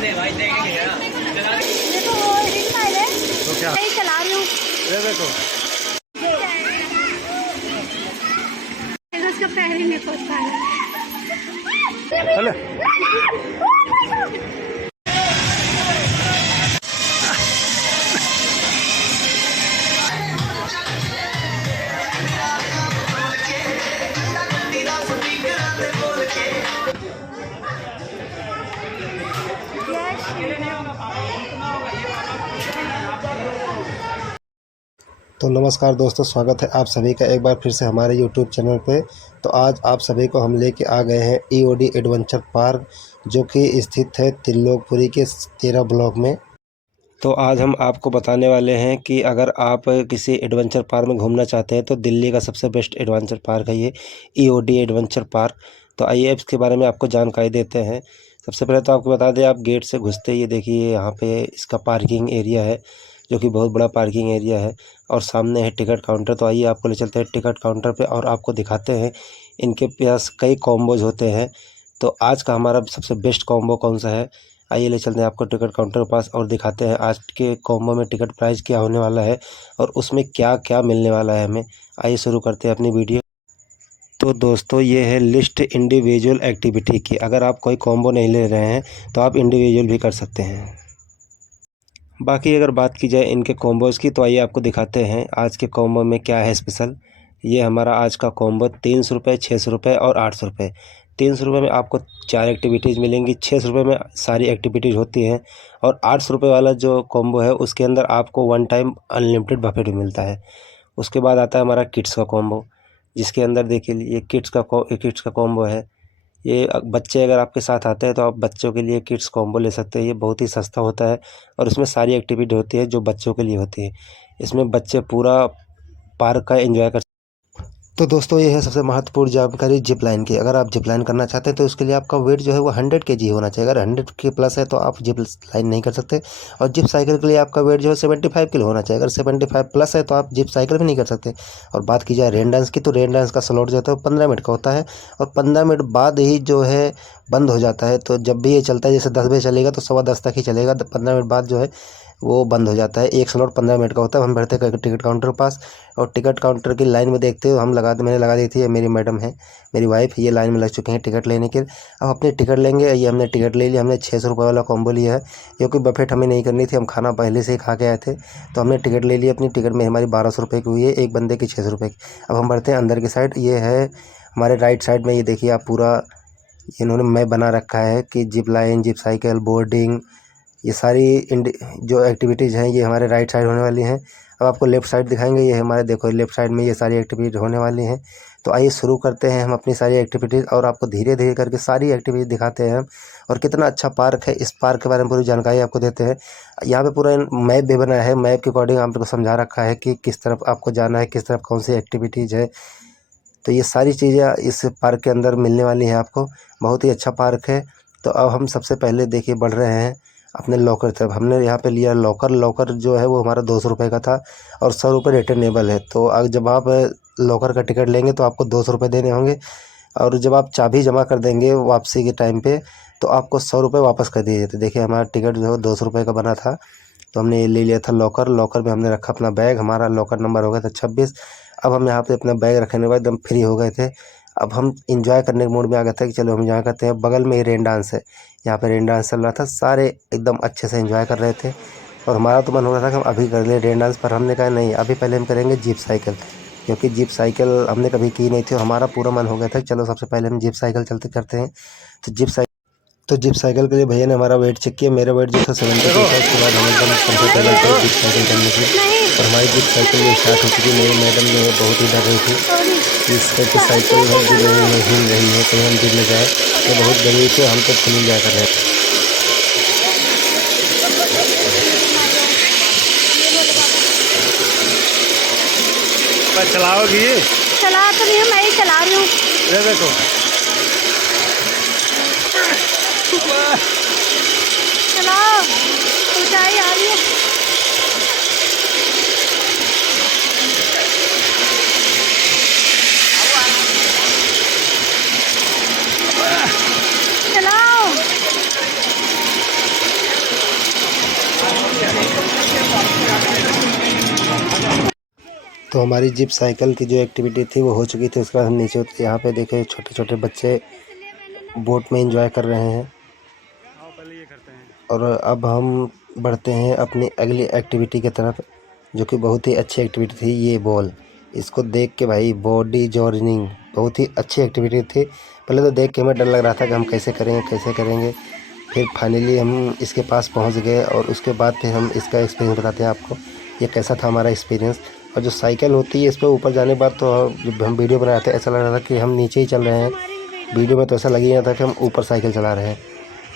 देखो वो ring mile है तो क्या मैं चला रही हूँ। ये देखो उसका पैर ही नहीं पहुँच पा रहा। चले तो नमस्कार दोस्तों, स्वागत है आप सभी का एक बार फिर से हमारे YouTube चैनल पे। तो आज आप सभी को हम लेके आ गए हैं EOD एडवेंचर पार्क, जो कि स्थित है त्रिलोकपुरी के 13 ब्लॉक में। तो आज हम आपको बताने वाले हैं कि अगर आप किसी एडवेंचर पार्क में घूमना चाहते हैं तो दिल्ली का सबसे बेस्ट एडवेंचर पार्क है ये EOD एडवेंचर पार्क। तो आइए इसके बारे में आपको जानकारी देते हैं। सबसे पहले तो आपको बता दें, आप गेट से घुसते ही ये देखिए यहाँ पे इसका पार्किंग एरिया है, जो कि बहुत बड़ा पार्किंग एरिया है, और सामने है टिकट काउंटर। तो आइए आपको ले चलते हैं टिकट काउंटर पे और आपको दिखाते हैं इनके पास कई कॉम्बोज होते हैं। तो आज का हमारा सबसे बेस्ट कॉम्बो कौन सा है, आइए ले चलते हैं आपको टिकट काउंटर के पास और दिखाते हैं आज के कॉम्बो में टिकट प्राइस क्या होने वाला है और उसमें क्या क्या मिलने वाला है हमें। आइए शुरू करते हैं अपनी वीडियो। तो दोस्तों, ये है लिस्ट इंडिविजुअल एक्टिविटी की। अगर आप कोई कॉम्बो नहीं ले रहे हैं तो आप इंडिविजुअल भी कर सकते हैं। बाकी अगर बात की जाए इनके कॉम्बोज़ की, तो आइए आपको दिखाते हैं आज के कॉम्बो में क्या है स्पेशल। ये हमारा आज का कॉम्बो 300 रुपये, 600 रुपये और 800 रुपये। 300 रुपये में आपको 4 एक्टिविटीज़ मिलेंगी, 600 रुपये में सारी एक्टिविटीज़ होती हैं, और 800 रुपये वाला जो कॉम्बो है उसके अंदर आपको वन टाइम अनलिमिटेड बफेट भी मिलता है। उसके बाद आता है हमारा किड्स का कॉम्बो, जिसके अंदर देखिए ये किड्स का कॉम्बो है। ये बच्चे अगर आपके साथ आते हैं तो आप बच्चों के लिए किड्स कॉम्बो ले सकते हैं। ये बहुत ही सस्ता होता है और इसमें सारी एक्टिविटी होती है जो बच्चों के लिए होती है। इसमें बच्चे पूरा पार्क का एंजॉय कर। तो दोस्तों, ये है सबसे महत्वपूर्ण जानकारी जिप लाइन की। अगर आप जिप लाइन करना चाहते हैं तो उसके लिए आपका वेट जो है वो 100 kg होना चाहिए। अगर 100 के प्लस है तो आप जिप लाइन नहीं कर सकते। और जिप साइकिल के लिए आपका वेट जो है 75 किलो होना चाहिए। अगर 75 प्लस है तो आप जिप साइकिल भी नहीं कर सकते। और बात की जाए रेन डांस की, तो रेन डांस का स्लॉट जो होता है वो 15 मिनट का होता है, और 15 मिनट बाद ही जो है बंद हो जाता है। तो जब भी ये चलता है, जैसे 10 बजे चलेगा तो 10:15 तक ही चलेगा, 15 मिनट बाद जो है वो बंद हो जाता है। एक स्लॉट 15 मिनट का होता है। हम बैठते हैं टिकट काउंटर के पास, और टिकट काउंटर की लाइन में देखते हो मैंने लगा दी थी, मेरी मैडम है, मेरी वाइफ, ये लाइन में लग चुके हैं टिकट लेने के। अब अपनी टिकट लेंगे। ये हमने टिकट ले लिया। हमने 600 रुपये वाला कॉम्बो लिया है, क्योंकि बफेट हमें नहीं करनी थी, हम खाना पहले से ही खा के आए थे। तो हमने टिकट ले लिया। अपनी टिकट में हमारी 1200 रुपये की हुई है, एक बंदे की 600 रुपये की। अब हम बढ़ते हैं अंदर की साइड। ये है हमारे राइट साइड में, ये देखिए आप पूरा इन्होंने मैप बना रखा है कि zip line, zip cycle, boarding, ये सारी जो एक्टिविटीज़ हैं ये हमारे राइट साइड होने वाली हैं। अब आपको लेफ़्ट साइड दिखाएंगे। ये हमारे देखो लेफ़्ट साइड में ये सारी एक्टिविटी होने वाली हैं। तो आइए शुरू करते हैं हम अपनी सारी एक्टिविटीज़, और आपको धीरे धीरे करके सारी एक्टिविटीज़ दिखाते हैं हम। और कितना अच्छा पार्क है, इस पार्क के बारे में पूरी जानकारी आपको देते हैं। यहाँ पे पूरा मैप भी बना है। मैप के अकॉर्डिंग आपको समझा रखा है कि किस तरफ आपको जाना है, किस तरफ कौन सी एक्टिविटीज़ है। तो ये सारी चीज़ें इस पार्क के अंदर मिलने वाली हैं आपको। बहुत ही अच्छा पार्क है। तो अब हम सबसे पहले देखिए बढ़ रहे हैं अपने लॉकर तरफ। हमने यहाँ पे लिया लॉकर। लॉकर जो है वो हमारा 200 रुपये का था, और 100 रुपये रिटर्नेबल है। तो अब जब आप लॉकर का टिकट लेंगे तो आपको 200 रुपये देने होंगे, और जब आप चाबी जमा कर देंगे वापसी के टाइम पे तो आपको 100 रुपये वापस कर दिए जाते। देखिए हमारा टिकट जो है 200 रुपये का बना था, तो हमने ये ले लिया था लॉकर। लॉकर में हमने रखा अपना बैग। हमारा लॉकर नंबर हो गया था 26। अब हम यहाँ पे अपना बैग रखने के बाद एकदम फ्री हो गए थे। अब हम इंजॉय करने के मूड में आ गए थे कि चलो हम इंजॉय करते हैं। बगल में ही रेन डांस है, यहाँ पे रेन डांस चल रहा था। सारे एकदम अच्छे से इंजॉय कर रहे थे, और हमारा तो मन हो रहा था कि हम अभी कर लें रेन डांस, पर हमने कहा नहीं, अभी पहले हम करेंगे जीप साइकिल, क्योंकि जीप साइकिल हमने कभी की नहीं थी और हमारा पूरा मन हो गया था कि चलो सबसे पहले हम जीप साइकिल चलते करते हैं। तो जीप साइकिल के लिए भैया ने हमारा वेट चेक किया। मेरा वेट जो था 72 था। उसके बाद हम एकदम कंफर्टेबल थे जीप साइकिल करने के लिए, और हमारी जीप साइकिल जो स्टार्ट हो चुकी। मेरी मैडम जो है बहुत ही डर रही थी इस टाइप की साइकिल है जो हिल रही है, कहीं हम गिर न जाए। तो बहुत डर रही थी, हम तो फुल इंजॉय कर रहे थे। चलाओगी? चला तो नहीं हूँ, मैं ही चला रही हूँ। ये देखो चलाओ, ऊंचाई आ रही है। चलाओ। तो हमारी जिप साइकिल की जो एक्टिविटी थी वो हो चुकी थी। उसके बाद हम नीचे उतरे। यहाँ पे देखे छोटे छोटे बच्चे बोट में एंजॉय कर रहे हैं। और अब हम बढ़ते हैं अपनी अगली एक्टिविटी की तरफ, जो कि बहुत ही अच्छी एक्टिविटी थी। ये बॉल, इसको देख के भाई बॉडी जॉर्निंग बहुत ही अच्छी एक्टिविटी थी। पहले तो देख के हमें डर लग रहा था कि हम कैसे करेंगे। फिर फाइनली हम इसके पास पहुंच गए और उसके बाद फिर हम इसका एक्सपीरियंस बताते हैं आपको, ये कैसा था हमारा एक्सपीरियंस। और जो साइकिल होती है इस पर ऊपर जाने के बाद तो जब हम वीडियो बना रहे थे ऐसा लग रहा था कि हम नीचे ही चल रहे हैं। वीडियो में तो ऐसा लग ही नहीं था कि हम ऊपर साइकिल चला रहे हैं।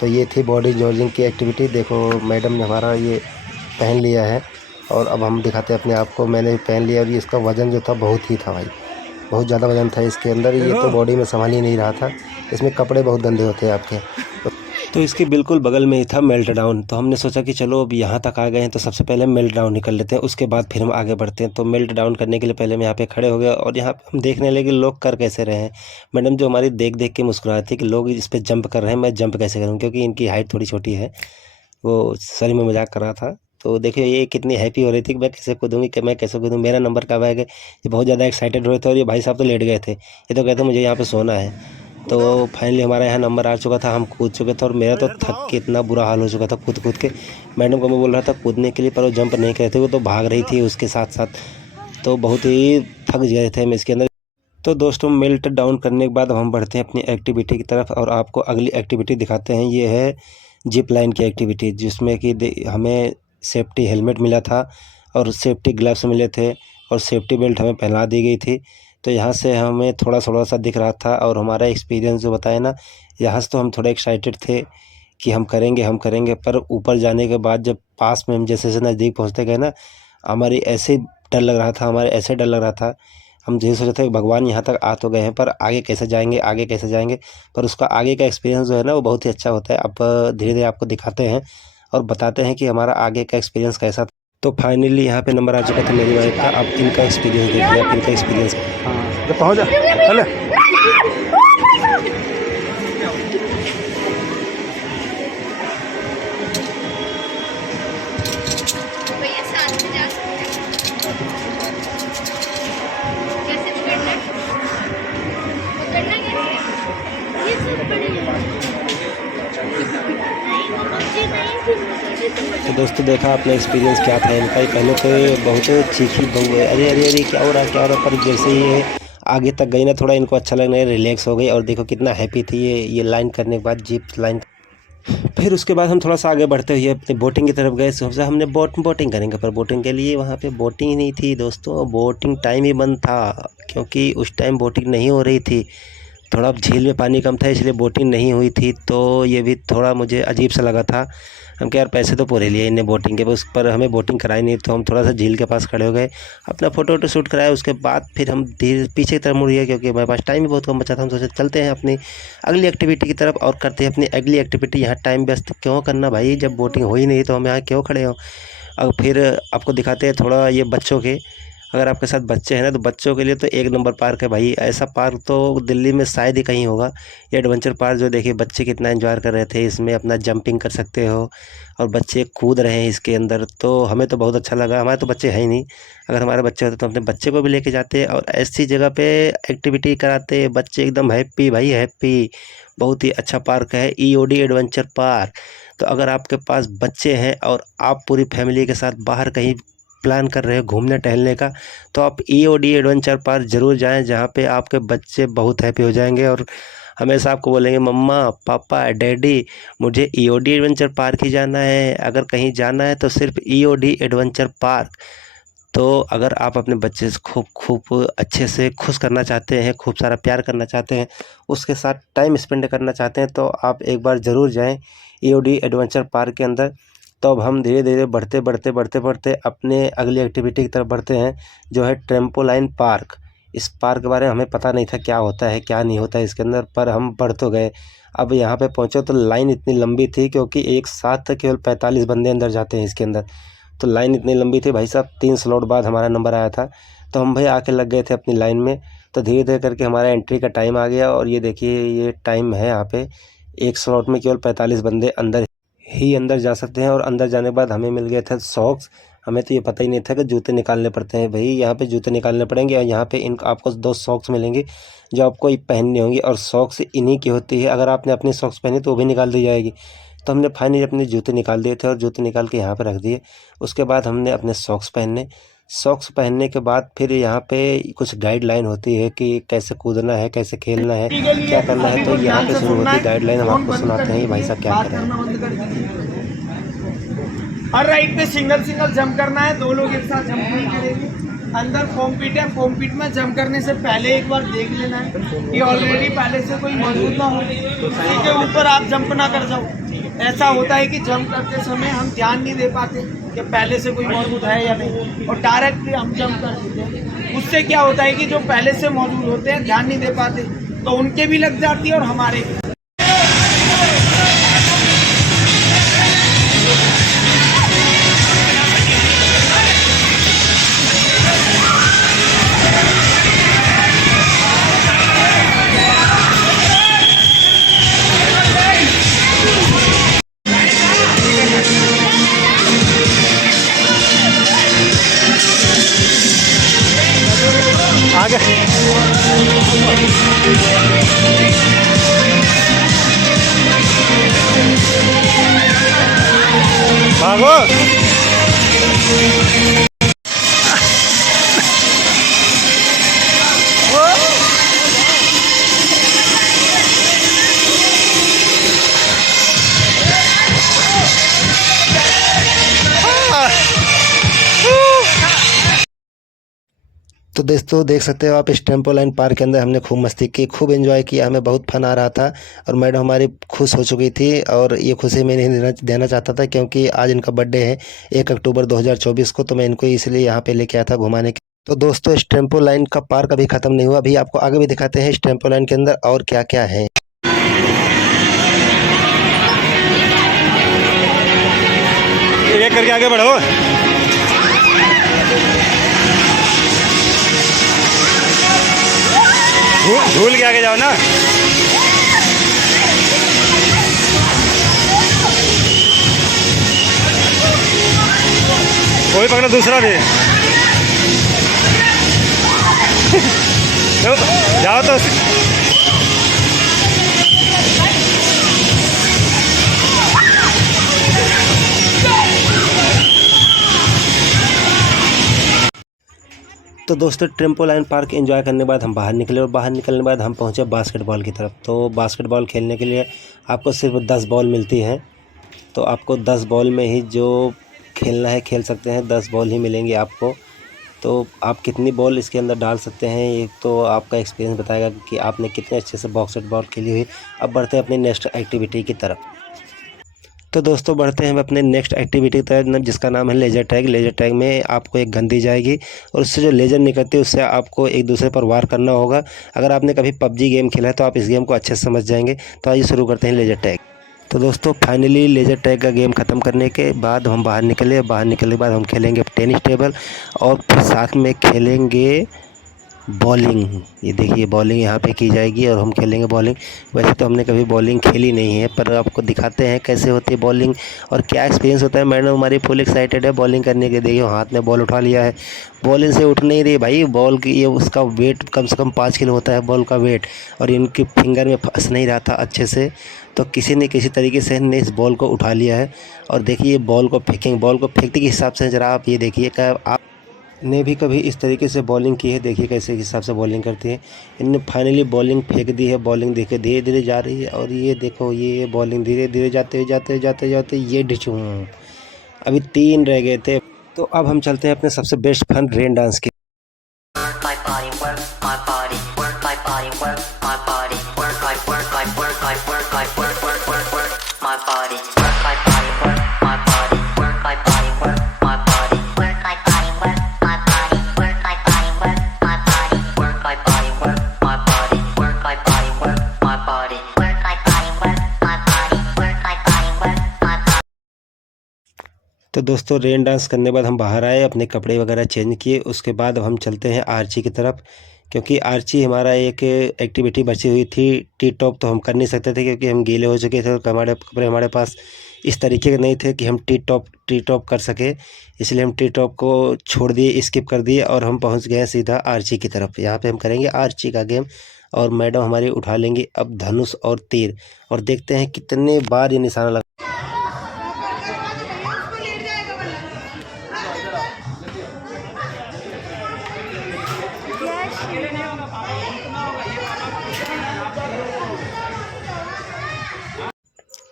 तो ये थी बॉडी जॉर्जिंग की एक्टिविटी। देखो मैडम ने हमारा ये पहन लिया है और अब हम दिखाते हैं अपने आप को। मैंने भी पहन लिया और ये इसका वज़न जो था बहुत ही था भाई, बहुत ज़्यादा वज़न था इसके अंदर। ये तो बॉडी में संभाल ही नहीं रहा था। इसमें कपड़े बहुत गंदे होते हैं आपके। तो इसके बिल्कुल बगल में ही था मेल्ट डाउन। तो हमने सोचा कि चलो अब यहाँ तक आ गए हैं तो सबसे पहले मेल्ट डाउन निकल लेते हैं, उसके बाद फिर हम आगे बढ़ते हैं। तो मेल्ट डाउन करने के लिए पहले हम यहाँ पे खड़े हो गए और यहाँ पे हम देखने लगे लोग कर कैसे रहे हैं। मैडम जो हमारी देख देख के मुस्कुरा रही थी कि लोग इस पर जंप कर रहे हैं, मैं जंप कैसे करूँ, क्योंकि इनकी हाइट थोड़ी छोटी है। वो सही में मजाक कर रहा था। तो देखिए ये कितनी हैप्पी हो रही थी कि मैं कैसे कूदूँगी, कि मैं कैसे कूदूँ, मेरा नंबर कब आएगा। ये बहुत ज़्यादा एक्साइटेड हो रहे थे और ये भाई साहब तो लेट गए थे। ये तो कहते मुझे यहाँ पे सोना है। तो फाइनली हमारा यहाँ नंबर आ चुका था, हम कूद चुके थे और मेरा तो थक के इतना बुरा हाल हो चुका था कूद कूद के। मैडम को मैं बोल रहा था कूदने के लिए, पर वो जंप नहीं कर रहे थे, वो तो भाग रही थी उसके साथ साथ। तो बहुत ही थक गए थे हम इसके अंदर। तो दोस्तों मेल्ट डाउन करने के बाद हम बढ़ते हैं अपनी एक्टिविटी की तरफ और आपको अगली एक्टिविटी दिखाते हैं। ये है जिप लाइन की एक्टिविटी, जिसमें कि हमें सेफ्टी हेलमेट मिला था और सेफ्टी ग्लव्स मिले थे और सेफ्टी बेल्ट हमें पहना दी गई थी। तो यहाँ से हमें थोड़ा थोड़ा सा दिख रहा था और हमारा एक्सपीरियंस जो बताया ना, यहाँ से तो हम थोड़े एक्साइटेड थे कि हम करेंगे। पर ऊपर जाने के बाद जब पास में हम जैसे जैसे नज़दीक पहुँचते गए ना, हमारी ऐसे डर लग रहा था, हमारे ऐसे डर लग रहा था। हम यही सोच रहे थे कि भगवान यहाँ तक आ तो गए हैं, पर आगे कैसे जाएंगे। पर उसका आगे का एक्सपीरियंस जो है ना वो बहुत ही अच्छा होता है। अब धीरे धीरे आपको दिखाते हैं और बताते हैं कि हमारा आगे का एक्सपीरियंस कैसा था। तो फाइनली यहाँ पे नंबर आ चुका था मेरी वाइफ का। अब इनका एक्सपीरियंस देखिए, आप इनका एक्सपीरियंस। हाँ तो पहुँच जा। भैया साथ में जा सकते हैं। कैसे पकड़ना है? पकड़ना कैसे? ये सब पड़ेगा। नहीं वो बच्चे नहीं फिर। तो दोस्तों देखा आपने एक्सपीरियंस क्या था इनका। पहले तो बहुत चीखी बहू है, अरे अरे अरे क्या हो रहा। पर जैसे ही ये आगे तक गई ना, थोड़ा इनको अच्छा लगने रिलैक्स हो गई और देखो कितना हैप्पी थी ये लाइन करने के बाद, जिप लाइन। फिर उसके बाद हम थोड़ा सा आगे बढ़ते हुए अपनी बोटिंग की तरफ गए। सोचा हमने बोटिंग करेंगे, पर बोटिंग के लिए वहाँ पे बोटिंग ही नहीं थी दोस्तों, बोटिंग टाइम ही बंद था, क्योंकि उस टाइम बोटिंग नहीं हो रही थी। थोड़ा झील में पानी कम था इसलिए बोटिंग नहीं हुई थी। तो ये भी थोड़ा मुझे अजीब सा लगा था। हम क्या यार पैसे तो पूरे लिए इन्हें बोटिंग के, बस पर हमें बोटिंग कराई नहीं। तो हम थोड़ा सा झील के पास खड़े हो गए, अपना फ़ोटो वोटो शूट कराया। उसके बाद फिर हम धीरे पीछे की तरफ मुड़ गए, क्योंकि हमारे पास टाइम भी बहुत कम बचा था। हम सोचे चलते हैं अपनी अगली एक्टिविटी की तरफ और करते हैं अपनी अगली एक्टिविटी। यहाँ टाइम वेस्ट क्यों करना भाई, जब बोटिंग हो ही नहीं तो हम यहाँ क्यों खड़े हो। और फिर आपको दिखाते हैं थोड़ा ये बच्चों के, अगर आपके साथ बच्चे हैं ना तो बच्चों के लिए तो एक नंबर पार्क है भाई। ऐसा पार्क तो दिल्ली में शायद ही कहीं होगा। ये एडवेंचर पार्क जो देखिए बच्चे कितना एंजॉय कर रहे थे इसमें, अपना जंपिंग कर सकते हो और बच्चे कूद रहे हैं इसके अंदर। तो हमें तो बहुत अच्छा लगा। हमारे तो बच्चे हैं ही नहीं, अगर हमारे बच्चे होते तो अपने बच्चे को भी लेके जाते और ऐसी जगह पे एक्टिविटी कराते। बच्चे एकदम हैप्पी भाई हैप्पी। बहुत ही अच्छा पार्क है ईओडी एडवेंचर पार्क। तो अगर आपके पास बच्चे हैं और आप पूरी फैमिली के साथ बाहर कहीं प्लान कर रहे हो घूमने टहलने का, तो आप ईओडी एडवेंचर पार्क ज़रूर जाएं, जहां पे आपके बच्चे बहुत हैप्पी हो जाएंगे और हमेशा आपको बोलेंगे मम्मा पापा डैडी मुझे ईओडी एडवेंचर पार्क ही जाना है। अगर कहीं जाना है तो सिर्फ ईओडी एडवेंचर पार्क। तो अगर आप अपने बच्चे से खूब खूब अच्छे से खुश करना चाहते हैं, खूब सारा प्यार करना चाहते हैं, उसके साथ टाइम स्पेंड करना चाहते हैं, तो आप एक बार ज़रूर जाएं ईओडी एडवेंचर पार्क के अंदर। तो अब हम धीरे धीरे बढ़ते अपने अगली एक्टिविटी की तरफ बढ़ते हैं, जो है ट्रेम्पोलाइन पार्क। इस पार्क के बारे में हमें पता नहीं था क्या होता है क्या नहीं होता है इसके अंदर, पर हम बढ़ तो गए। अब यहाँ पे पहुँचे तो लाइन इतनी लंबी थी, क्योंकि एक साथ केवल 45 बंदे अंदर जाते हैं इसके अंदर। तो लाइन इतनी लंबी थी भाई साहब, 3 स्लॉट बाद हमारा नंबर आया था। तो हम भाई आके लग गए थे अपनी लाइन में। तो धीरे धीरे करके हमारा एंट्री का टाइम आ गया और ये देखिए ये टाइम है यहाँ पे। एक स्लॉट में केवल 45 बंदे अंदर ही अंदर जा सकते हैं और अंदर जाने के बाद हमें मिल गए थे सॉक्स। हमें तो ये पता ही नहीं था कि जूते निकालने पड़ते हैं। भाई यहाँ पे जूते निकालने पड़ेंगे और यहाँ पे इन आपको 2 सॉक्स मिलेंगे जो आपको ये पहननी होंगी, और सॉक्स इन्हीं की होती है। अगर आपने अपनी सॉक्स पहनी तो वो भी निकाल दी जाएगी। तो हमने फाइनली अपने जूते निकाल दिए थे और जूते निकाल के यहाँ पर रख दिए। उसके बाद हमने अपने सॉक्स पहनने, सॉक्स पहनने के बाद फिर यहाँ पे कुछ गाइडलाइन होती है कि कैसे कूदना है, कैसे खेलना है, क्या करना है। तो यहाँ पे शुरू होती है गाइडलाइन, हम आपको सुनाते हैं ये भाई साहब क्या कर रहे हैं। हर राइड पे सिंगल जंप करना है, 2 लोग एक साथ जंप नहीं करेंगे। अंदर फोम पिट है, फोम पिट में जंप करने से पहले एक बार देख लेना है कि ऑलरेडी पहले से कोई मौजूद ना हो, उसी के ऊपर आप जंप ना कर जाओ। ऐसा होता है कि जंप करते समय हम ध्यान नहीं दे पाते कि पहले से कोई मौजूद है या नहीं, और डायरेक्टली हम जंप कर देते हैं। उससे क्या होता है कि जो पहले से मौजूद होते हैं ध्यान नहीं दे पाते, तो उनके भी लग जाती है और हमारे भी। आगे भागो। तो दोस्तों देख सकते हो आप, इस टेम्पोलाइन पार्क के अंदर हमने खूब मस्ती की, खूब एंजॉय किया, हमें बहुत फन आ रहा था। और मैडम हमारी खुश हो चुकी थी, और ये खुशी मैं नहीं देना चाहता था क्योंकि आज इनका बर्थडे है 1 अक्टूबर 2024 को, तो मैं इनको इसलिए यहाँ पे लेके आया था घुमाने के। तो दोस्तों इस टेम्पोलाइन का पार्क अभी ख़त्म नहीं हुआ, अभी आपको आगे भी दिखाते हैं इस टेम्पोलाइन के अंदर और क्या क्या है। एक करके आगे बढ़ो। झूल के आगे जाओ ना। कोई पकड़ो दूसरा भी। तो जाओ तो दोस्तों ट्रेम्पोलाइन पार्क एंजॉय करने के बाद हम बाहर निकले, और बाहर निकलने के बाद हम पहुंचे बास्केटबॉल की तरफ। तो बास्केटबॉल खेलने के लिए आपको सिर्फ 10 बॉल मिलती हैं, तो आपको 10 बॉल में ही जो खेलना है खेल सकते हैं, 10 बॉल ही मिलेंगी आपको। तो आप कितनी बॉल इसके अंदर डाल सकते हैं ये तो आपका एक्सपीरियंस बताएगा कि आपने कितने अच्छे से बास्केटबॉल खेली हुई। अब बढ़ते हैं अपनी नेक्स्ट एक्टिविटी की तरफ। तो दोस्तों बढ़ते हैं हम अपने नेक्स्ट एक्टिविटी की तरफ, जिसका नाम है लेज़र टैग। लेज़र टैग में आपको एक गन दी जाएगी और उससे जो लेज़र निकलती है उससे आपको एक दूसरे पर वार करना होगा। अगर आपने कभी पबजी गेम खेला है तो आप इस गेम को अच्छे से समझ जाएंगे। तो आइए शुरू करते हैं लेज़र टैग। तो दोस्तों फाइनली लेज़र टैग का गेम ख़त्म करने के बाद हम बाहर निकले। बाहर निकलने के बाद हम खेलेंगे टेनिस टेबल, और फिर साथ में खेलेंगे बॉलिंग। ये देखिए बॉलिंग यहाँ पे की जाएगी और हम खेलेंगे बॉलिंग। वैसे तो हमने कभी बॉलिंग खेली नहीं है, पर आपको दिखाते हैं कैसे होती है बॉलिंग और क्या एक्सपीरियंस होता है। मैडम हमारी फुल एक्साइटेड है बॉलिंग करने के। देखिए हाथ में बॉल उठा लिया है, बॉलिंग से उठ नहीं रही भाई बॉल की। ये उसका वेट कम से कम 5 किलो होता है बॉल का वेट, और इनकी फिंगर में फंस नहीं रहा था अच्छे से। तो किसी न किसी तरीके से ने इस बॉल को उठा लिया है। और देखिए बॉल को फेंकेंगे, बॉल को फेंकने के हिसाब से ज़रा आप ये देखिए कि आप ने भी कभी इस तरीके से बॉलिंग की है। देखिए कैसे हिसाब से बॉलिंग करती है। इनने फाइनली बॉलिंग फेंक दी है। बॉलिंग देखिए धीरे धीरे जा रही है, और ये देखो ये बॉलिंग धीरे धीरे जाते ये डिचूं। अभी 3 रह गए थे। तो अब हम चलते हैं अपने सबसे बेस्ट फन रेन डांस की। तो दोस्तों रेन डांस करने के बाद हम बाहर आए, अपने कपड़े वगैरह चेंज किए। उसके बाद अब हम चलते हैं आर्ची की तरफ। क्योंकि आर्ची हमारा एक एक्टिविटी बची हुई थी। टी टॉप तो हम कर नहीं सकते थे क्योंकि हम गीले हो चुके थे और हमारे कपड़े हमारे पास इस तरीके के नहीं थे कि हम टी टॉप कर सके। इसलिए हम टी टॉप को छोड़ दिए, स्किप कर दिए और हम पहुंच गए सीधा आर्ची की तरफ। यहाँ पे हम करेंगे आर्ची का गेम और मैडम हमारी उठा लेंगी अब धनुष और तीर, और देखते हैं कितने बार ये निशाना लगा।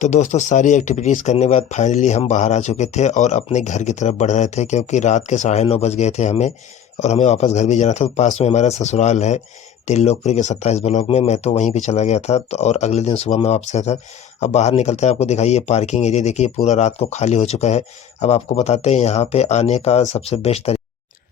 तो दोस्तों सारी एक्टिविटीज़ करने के बाद फाइनली हम बाहर आ चुके थे और अपने घर की तरफ बढ़ रहे थे, क्योंकि रात के 9:30 बज गए थे हमें और हमें वापस घर भी जाना था। पास में हमारा ससुराल है त्रिलोकपुरी के 27 ब्लॉक में, मैं तो वहीं पे चला गया था। तो और अगले दिन सुबह मैं वापस आया था। अब बाहर निकलते हैं, आपको दिखाइए पार्किंग एरिया, देखिए पूरा रात को खाली हो चुका है। अब आपको बताते हैं यहाँ पे आने का सबसे बेस्ट तरीका।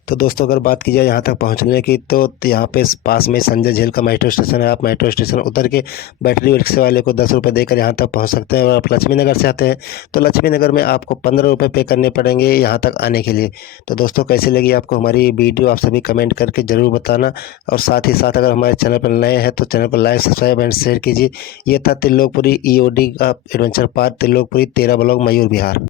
तो दोस्तों अगर बात की जाए यहाँ तक पहुँचने की, तो यहाँ पे पास में संजय झील का मेट्रो स्टेशन है। आप मेट्रो स्टेशन उतर के बैटरी रिक्शे वाले को 10 रुपये देकर यहाँ तक पहुँच सकते हैं। और आप लक्ष्मी नगर से आते हैं तो लक्ष्मी नगर में आपको 15 रुपये पे करने पड़ेंगे यहाँ तक आने के लिए। तो दोस्तों कैसी लगी आपको हमारी वीडियो, आप सभी कमेंट करके ज़रूर बताना। और साथ ही साथ अगर हमारे चैनल पर नए हैं तो चैनल को लाइक, सब्सक्राइब एंड शेयर कीजिए। ये था त्रिलोकपुरी EOD का adventure park, Trilokpuri 13 block, Mayur Vihar.